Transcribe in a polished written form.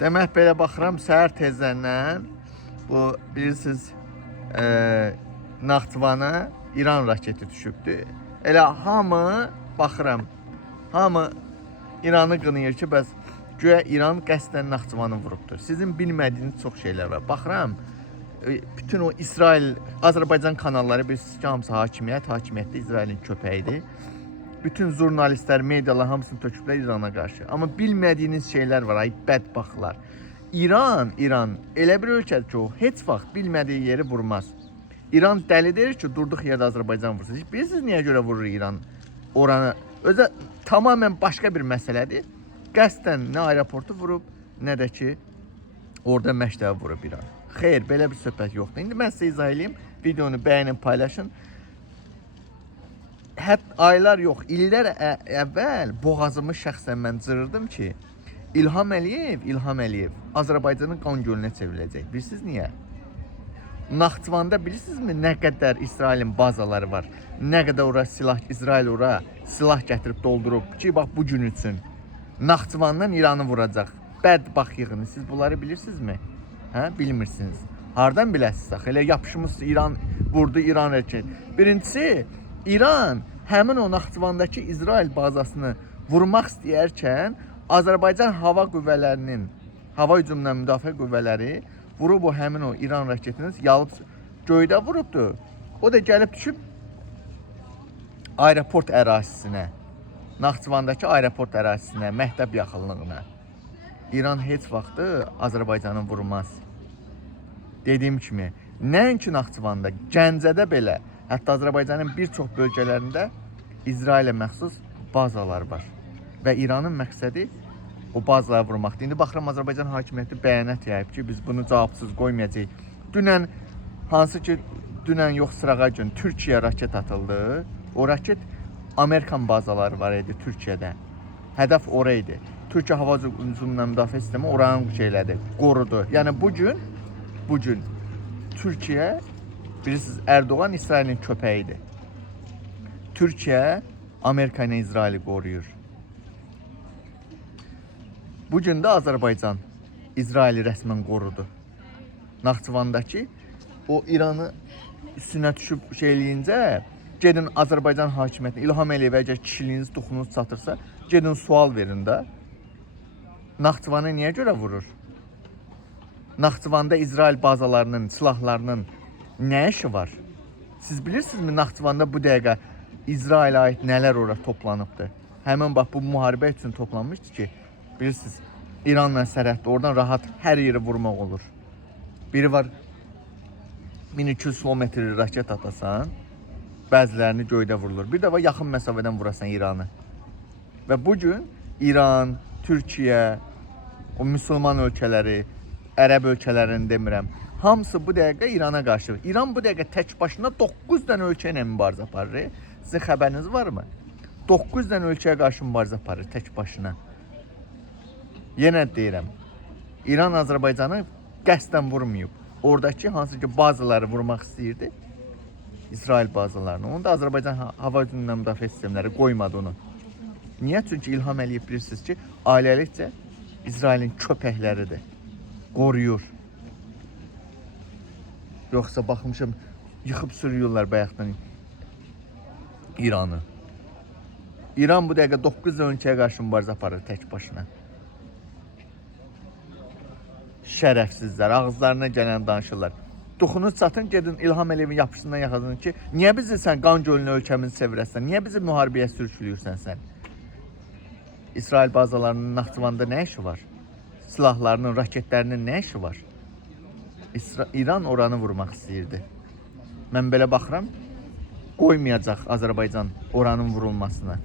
Demək belə baxıram səhər tezdən bu bilirsiniz Naxçıvana İran raketi düşübdü. Elə hamı baxıram. Hamı İranı qınayır ki, bəs güya İran qəsdən Naxçıvanı vurubdur. Sizin bilmədiyiniz çox şeylər var. Baxıram bütün o İsrail, Azərbaycan kanalları bilirsiniz ki, hamısı hakimiyyətdə İsrailin köpəyidir. Bütün jurnalistlər, medialar hamısını töküblər İrana qarşı. Amma bilmədiyiniz şeylər var, ay bədbaxtlar. İran elə bir ölkədir ki, o heç vaxt bilmədiyi yeri vurmaz. İran dəlidir ki, durduq yerdə Azərbaycan vursun. Bilirsiniz niyə görə vurur İran oranı? Özü tamamən başqa bir məsələdir. Qəsdən nə aeroportu vurub, nə də ki, orada məktəbi vurub İran. Xeyr, belə bir söhbət yoxdur. İndi mən sizə izah edeyim. Videonu bəyənin, paylaşın. Hətta aylar yox, illər əvvəl boğazımı şəxsən mən cırırdım ki, İlham Əliyev Azərbaycanın qan gölünə çevriləcək. Bilirsiniz niyə? Naxçıvanda bilirsinizmi nə qədər İsrailin bazaları var? Nə qədər ora İsrail ora silah gətirib doldurub ki, bax bu gün üçün Naxçıvandan İranı vuracaq. Bədbaxt yığını. Siz bunları bilirsinizmi? Hə, bilmirsiniz. Hardan biləsiniz? Elə yapışmış İran vurdu, İran rəket. Birincisi, İran həmin o Naxçıvandakı İsrail bazasını vurmaq istəyərkən Azərbaycan hava qüvvələrinin, hava hücumundan müdafiə qüvvələri vurub o həmin o İran raketini yalıb göydə vurubdu. O da gəlib düşüb aeroport ərazisinə, Naxçıvandakı aeroport ərazisinə, məktəb yaxınlığına. İran heç vaxtı Azərbaycanı vurmaz. Dediyim kimi, nəinki Naxçıvanda, Gəncədə belə, hətta Azərbaycanın bir çox bölgələrində İsrailə məxsus bazalar var. Və İranın məqsədi o bazalara vurmaqdır. İndi baxıram Azərbaycan hakimiyyəti bəyanat yayıb ki, biz bunu cavabsız qoymayacağıq. Dünən, hansı ki, dünən yox sırağa gün Türkiyə raket atıldı. O raket Amerikan bazaları var idi Türkiyədə. Hədəf oraydı. Türkiyə hava hücumundan müdafiə sistemi oranın şeylədi, qorudu. Yəni bugün Türkiyə, bilirsiniz, Erdoğan İsrailin köpəyidir. Türkiyə Amerika ilə İsraili qoruyur. Bugün də Azərbaycan İsraili rəsmən qorudu. Naxçıvandakı o İranı üstünə düşüb eləyincə, gedin Azərbaycan hakimiyyətinə, İlham Əliyev əgər kişiliyiniz, toxunuz çatırsa, gedin sual verin də. Naxçıvanı niyə görə vurur? Naxçıvanda İsrail bazalarının, silahlarının nə işi var? Siz bilirsinizmi Naxçıvanda bu dəqiqə İsrailə aid nələr ora toplanıbdır? Həmin bax bu müharibə üçün toplanmışdı ki, bilirsiniz, İranla sərhəddə oradan rahat hər yeri vurmaq olur. Biri var 1200 kilometr raket atasan, bəzilərini göydə vurulur. Bir də var yaxın məsafədən vurasan İranı. Və bugün İran, Türkiyə, o müsəlman ölkələri, ərəb ölkələrini demirəm, hamısı bu dəqiqə İrana qarşı. İran bu dəqiqə tək başına 9 dənə ölkə ilə mübarizə aparır. Sizin xəbəriniz varmı? 9 dənə ölkəyə qarşı mübarizə aparır tək başına. Yenə deyirəm, İran Azərbaycanı qəsdən vurmayıb. Oradakı hansı ki bazaları vurmaq istəyirdi, İsrail bazalarını. Onu da Azərbaycan hava hücumundan müdafiə sistemləri qoymadı onu. Niyə? Çünki İlham Əliyev bilirsiniz ki, ailəlikcə İsrailin köpəkləridir. Qoruyur. Yoxsa baxmışım, yıxıb sürüyorlar bayaqdan İranı. İran bu dəqiqə 9 ölkəyə qarşı mübarizə aparır tək başına. Şərəfsizlər, ağızlarına gələn danışırlar. Toxunuz çatın, gedin İlham Əliyevin yapışından yaxadın ki, niyə bizi sən qan gölünə ölkəmizi çevirəsən, niyə bizi müharibəyə sürükləyirsən sən? İsrail bazalarının Naxçıvanda nə işi var? Silahlarının, raketlərinin nə işi var? İran oranı vurmaq istəyirdi. Mən belə baxıram, qoymayacaq Azərbaycan oranın vurulmasına.